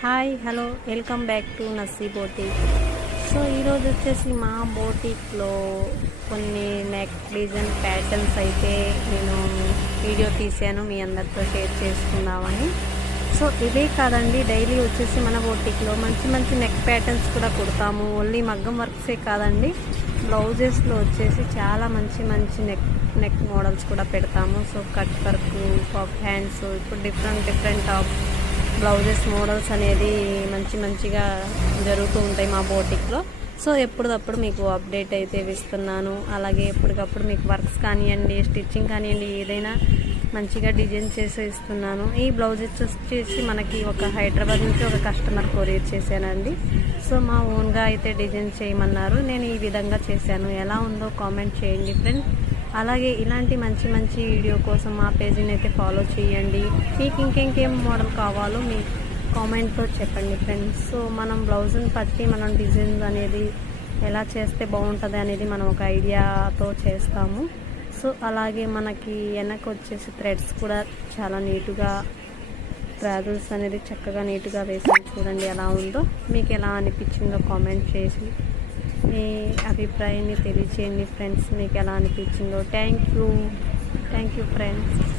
Hi hello welcome back to Nassi boutique. So ఈరోజు వచ్చేసి మా బోటిక్లో కొన్ని నెక్ డిజైన్ ప్యాటర్న్స్ అయితే నేను వీడియో తీసాను, మీ అందరితో షేర్ చేసుకుందామని. సో ఇవే కాదండి, డైలీ వచ్చేసి మన బోటిక్లో మంచి మంచి నెక్ ప్యాటర్న్స్ కూడా కుడతాము. ఓన్లీ మగ్గం వర్క్సే కాదండి, బ్లౌజెస్లో వచ్చేసి చాలా మంచి మంచి నెక్ మోడల్స్ కూడా పెడతాము. So cut work, puff hands, ఇప్పుడు డిఫరెంట్ టాప్ బ్లౌజెస్ మోడల్స్ అనేది మంచిగా జరుగుతూ ఉంటాయి మా బోటిక్లో. సో ఎప్పటికప్పుడు మీకు అప్డేట్ అయితే ఇస్తున్నాను. అలాగే ఎప్పటికప్పుడు మీకు వర్క్స్ కానివ్వండి, స్టిచ్చింగ్ కానివ్వండి, ఏదైనా మంచిగా డిజైన్ చేసి ఇస్తున్నాను. ఈ బ్లౌజెస్ వచ్చేసి మనకి ఒక హైదరాబాద్ నుంచి ఒక కస్టమర్ కొరియర్ చేశానండి. సో మా ఓన్గా అయితే డిజైన్ చేయమన్నారు, నేను ఈ విధంగా చేశాను. ఎలా ఉందో కామెంట్ చేయండి ఫ్రెండ్స్. అలాగే ఇలాంటి మంచి వీడియో కోసం మా పేజీని అయితే ఫాలో చేయండి. మీకు ఇంకేం మోడల్ కావాలో మీ కామెంట్తో చెప్పండి ఫ్రెండ్స్. సో మనం బ్లౌజ్ని బట్టి మనం డిజైన్ అనేది ఎలా చేస్తే బాగుంటుంది అనేది మనం ఒక ఐడియాతో చేస్తాము. సో అలాగే మనకి వెనక వచ్చేసి థ్రెడ్స్ కూడా చాలా నీట్గా, ట్రావెల్స్ అనేది చక్కగా నీట్గా వేసాను. చూడండి ఎలా ఉందో, మీకు ఎలా అనిపించిందో కామెంట్ చేసి మీ అభిప్రాయాన్ని తెలియచేయండి ఫ్రెండ్స్. మీకు ఎలా అనిపించిందో. Thank you friends.